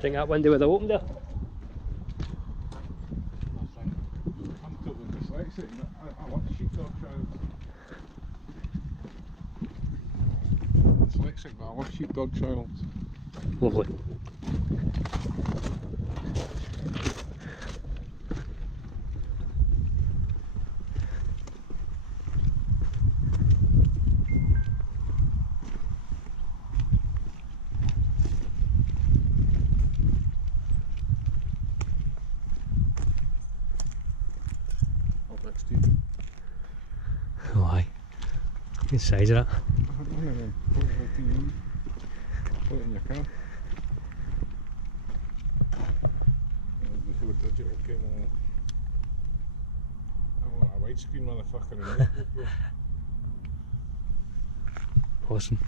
Think that window with the open there? I'm totally dyslexic. I love sheepdog trials. I'm dyslexic, but I love sheepdog trials. Lovely. Oh aye. Good size of it. Put it in your car. Before digital came on. I want a widescreen motherfucker in there. Awesome.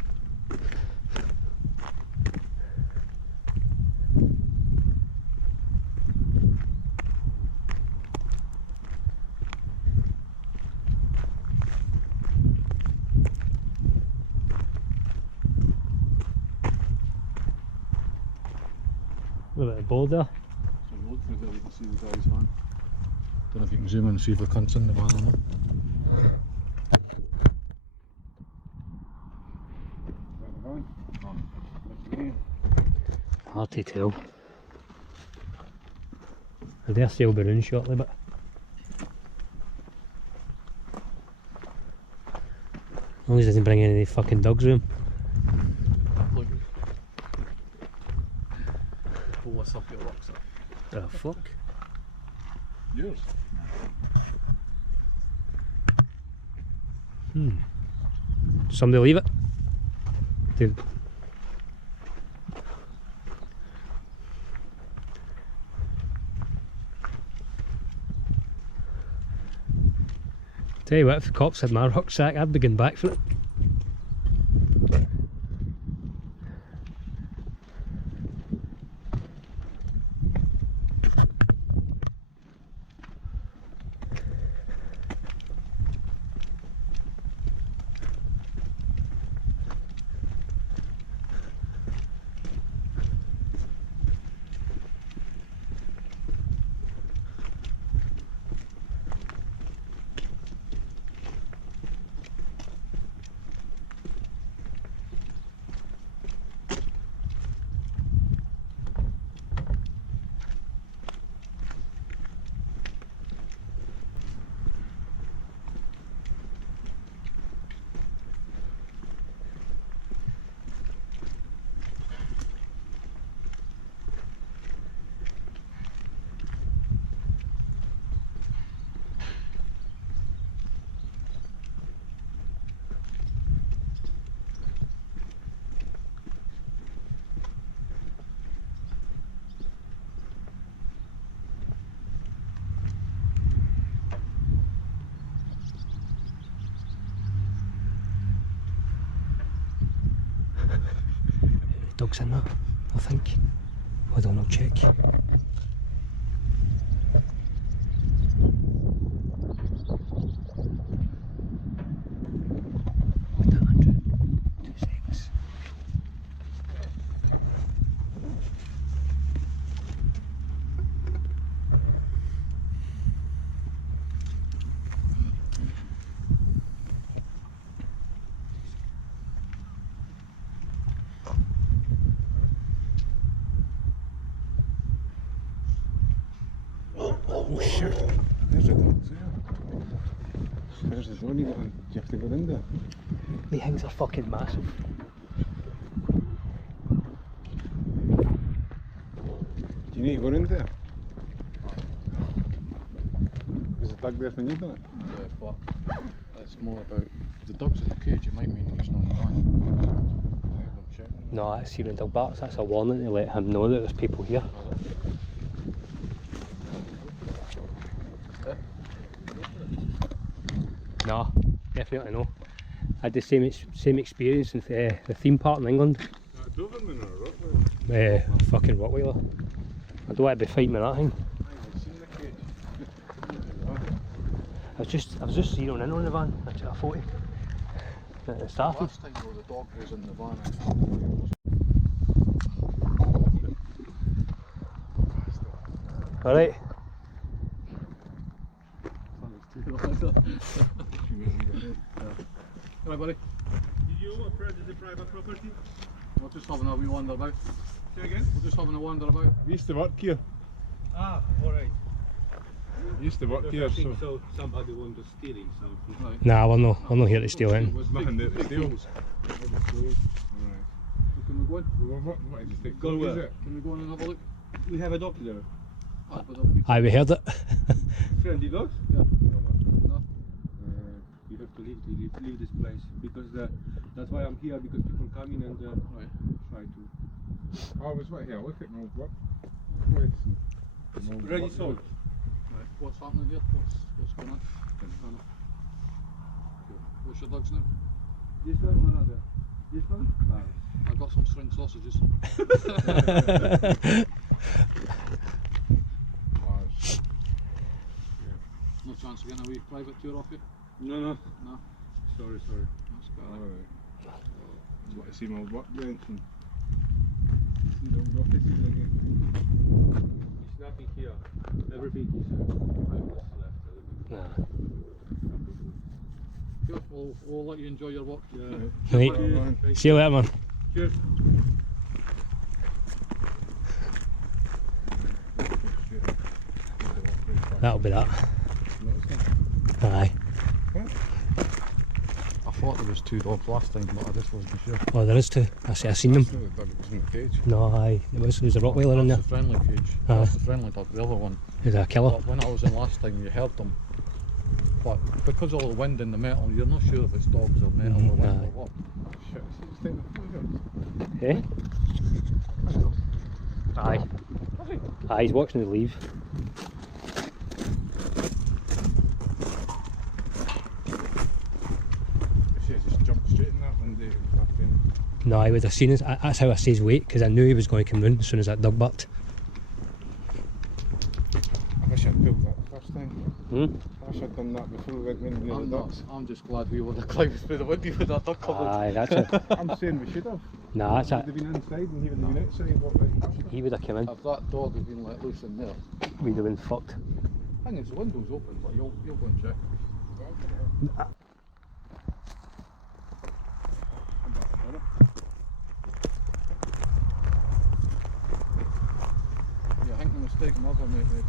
Look at the board there. So we look through there, we can see the guy's van. Don't know if you can zoom in and see if the cunt's in the van or not. Hard to tell. I dare say he'll be round shortly, but as long as he doesn't bring any of the fucking dogs with him. Look. Pull this up your rocks up. The fuck? Yours? Somebody leave it? Dude. Tell you what, if the cops had my rucksack, I'd be going back for it. Dogs in there, I think. Hold on, I'll check. Oh shit! There's a dog there. There's the door, you have to go in there. The things are fucking massive. Do you need to go in there? Is the dog there when you've done it? Yeah, but it's more about the dog's in the cage, it might mean he's not in the van. No, that's even dog barks, that's a warning to let him know that there's people here. No, definitely no. I had the same experience with the theme park in England. A Doberman or a Rottweiler? Fucking Rottweiler. I don't want to be fighting with that thing. I've seen the cage. I was just zeroing in on the van. I took a photo. It started. Last time though, the dog was in the van. Alright. Right, buddy. Did you approach the private property? We're just having a wee wander about. Say again? We're just having a wander about. We used to work here. Ah, alright. We used to work here, I think so so. Somebody want to steal him something. Right. Nah, we're not here to steal anything. There's nothing big- there to big steal. things. Right. Can we go in? Well, what is it? Go Is where? it? Can we go in and have a look? We have a dog there. Ah, but there'll be- Aye, we heard it. Friendly dogs? Yeah. No. You have to leave this place because that's why I'm here, because people come in and Right. try to. Oh, I was right here. Look at my work place. It's and my ready work sold. Right. What's happening here? What's going on? What's your dog's name? This one or another? This one? I got some string sausages. Bars. No chance of getting a wee private tour off you? No, no. No. Sorry. That's good. Alright. Just want to see my old workbench and see the old offices again. It's nothing here. Everything is left. Nah. Good. We'll let you enjoy your walk. Yeah. Right. Cheers. See you later, man. Cheers. That'll be that. Aye. I thought there was 2 dogs last time, but I just wasn't sure. Oh, there is two. I seen them. No, the dog was in the cage. No, aye. There's a Rottweiler in there. That's the friendly cage. Aye. That's the friendly dog. The other one. There's a killer. But when I was in last time, you heard them. But because of all the wind in the metal, you're not sure if it's dogs or metal or wind aye. or what. Shit, it's taking the Eh? Aye. Aye, he's watching us leave. She just jumped straight in that one day. Fucking. No, I would have seen us. That's how I says wait, because I knew he was going to come round as soon as that dog barked. I wish I'd built that first time. Hmm? I wish I'd done that before we went in the other I'm dogs. I'm just glad we would have climbed through the window with that duck covered. Aye, that's it. I'm saying we should have. Nah, that's We'd it. have been inside and he would have been outside. What, like, He would have come in. If that dog had been let loose in there, We'd have been fucked. thing is the window's open, but you'll go and check. Yeah, I think the mistake mother made was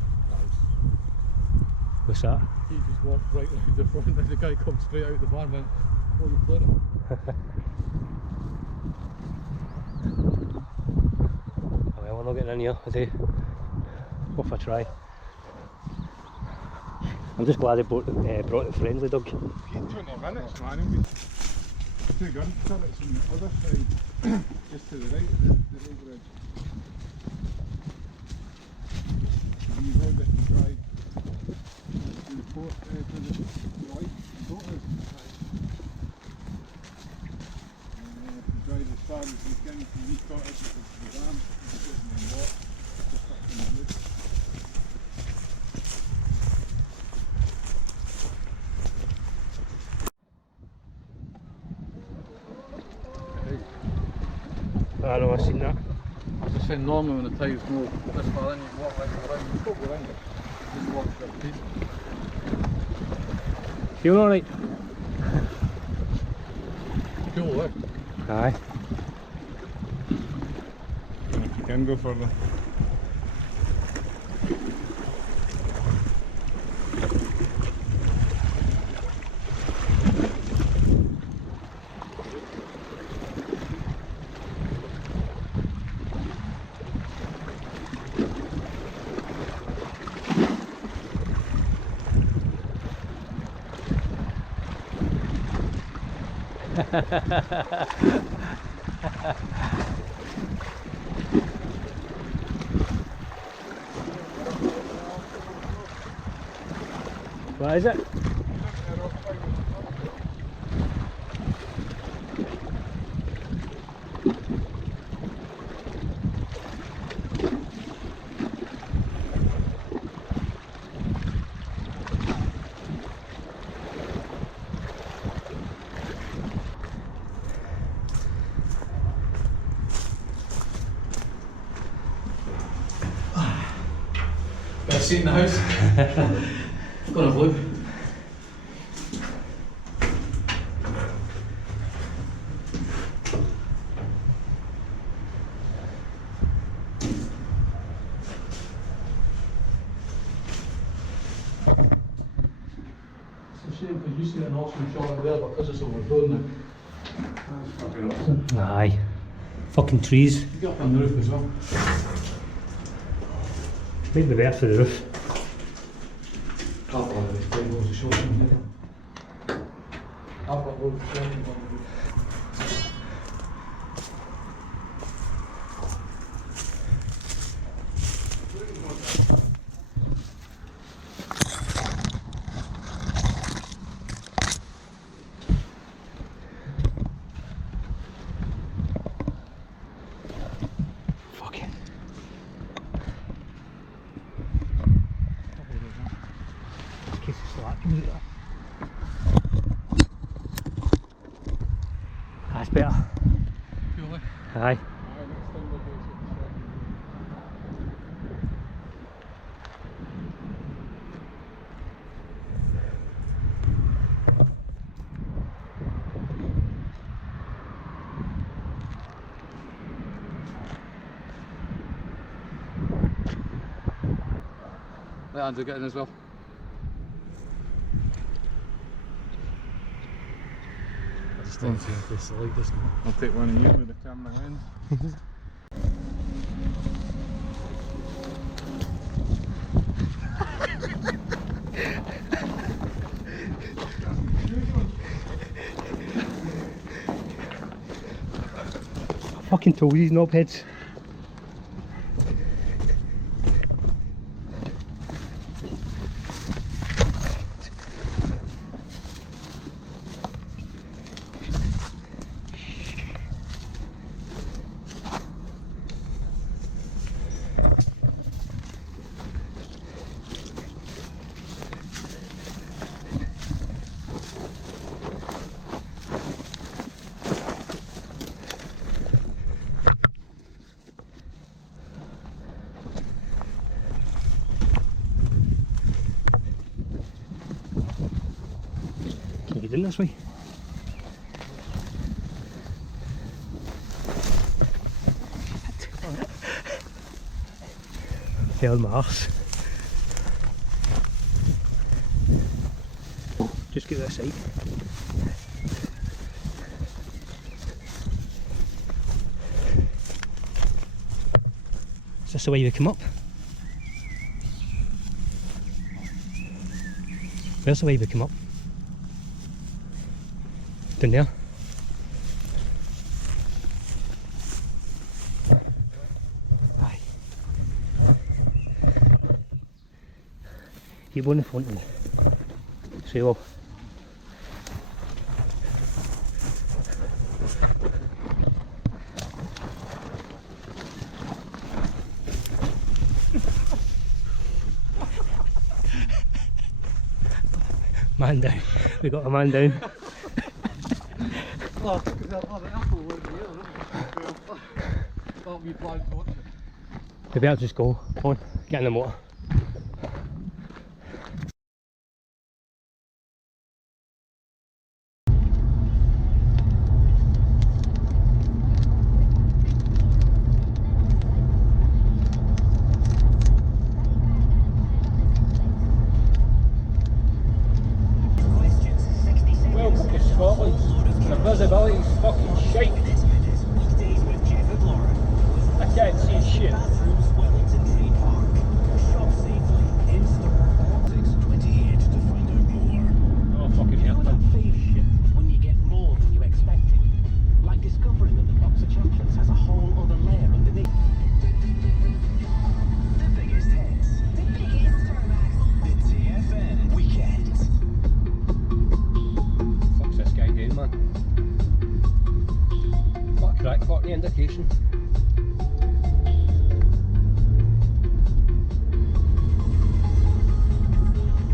What's that? he just walked right out the front and the guy comes straight out the van and went, oh, you clear it. Oh, well, we're not getting in here today. Worth a try. I'm just glad they brought the friendly dog. 20 minutes, man. And we 2 gun turrets on the other side, just to the right of the road bridge. And you road it to drive to the port, to the right quarters. Drive as far as you can to the cottage, the dam, and then walk just up in the wood. I know, I've seen that. I was just saying, normally when the tides go this far in, you walk right around, you don't go around it, you just walk straight deep. Feeling alright? Cool, eh? Aye. If you can go further. What is it? seen the house. Gonna have a look. It's a shame because you see an awesome shot out there, but because it's overgrown now. That's fucking awesome. Aye. Fucking trees. You get up on the roof as well. Maybe better for the roof. I've got loads of shots in here. I've got loads of shots on the roof. Fucking. In case it's slack, can we do that? That's better. Purely. Aye. Let Andrew get in as well. I just don't see in case the light doesn't. I'll take one of you with the camera lens. Fucking told these knobheads. Can you get in this way? Fell my arse. Just get this side. Is this the way you come up? Where's the way we come up? Down there. Aye. You want in front of me. Say well. Man down. We got a man down. Oh, because the apple was here. Thought we planned to watch it. Maybe I'll just go. Come on, get in the motor. Welcome to Scotland. The visibility's fucking shite. I can't see shit. Oh fucking hell. When you get more than you expected. Like discovering that the box of chocolates has a whole other layer underneath. The biggest hits. The biggest throwbacks. The TFN Weekend. Fuck's this guy doing, man? Fuck crack, fuck the indication.